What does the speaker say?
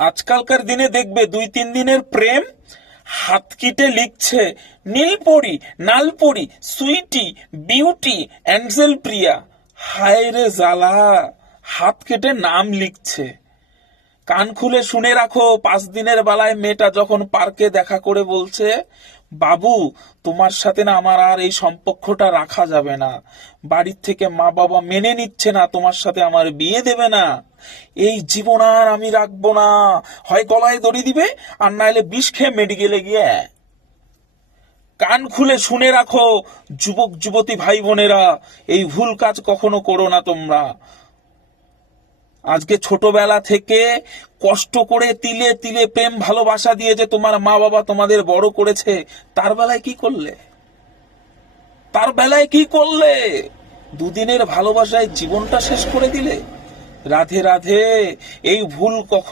আজকালকার দিনে দেখবে 2-3 দিনের প্রেম হাত কেটে লিখছে নীলপরি, নালপরি, সুইটি, বিউটি, অ্যাঞ্জেল প্রিয়া। হায় রে জ্বালা, হাত কেটে নাম লিখছে। কান খুলে শুনে রাখো, 5 দিনের বেলায় মেয়েটা যখন পার্কে দেখা করে বলছে, বাবু তোমার সাথে না আমার আর এই সম্পর্কটা রাখা যাবে না, বাড়ির থেকে মা বাবা মেনে নিচ্ছে না, তোমার সাথে আমার বিয়ে দেবে না, এই জীবন আর আমি রাখবো না, হয় গলায় দড়ি দিবে আর নাইলে বিষ খেয়ে মেডিকেলে গিয়ে। কান খুলে শুনে রাখো যুবক যুবতী ভাই বোনেরা, এই ভুল কাজ কখনো করো না তোমরা। আজকে ছোটবেলা থেকে কষ্ট করে তিলে তিলে প্রেম ভালোবাসা দিয়ে যে তোমার মা বাবা তোমাদের বড় করেছে, তার বেলায় কি করলে? তার বেলায় কি করলে? 2 দিনের ভালোবাসায় জীবনটা শেষ করে দিলে। রাধে রাধে। এই ভুল কখনো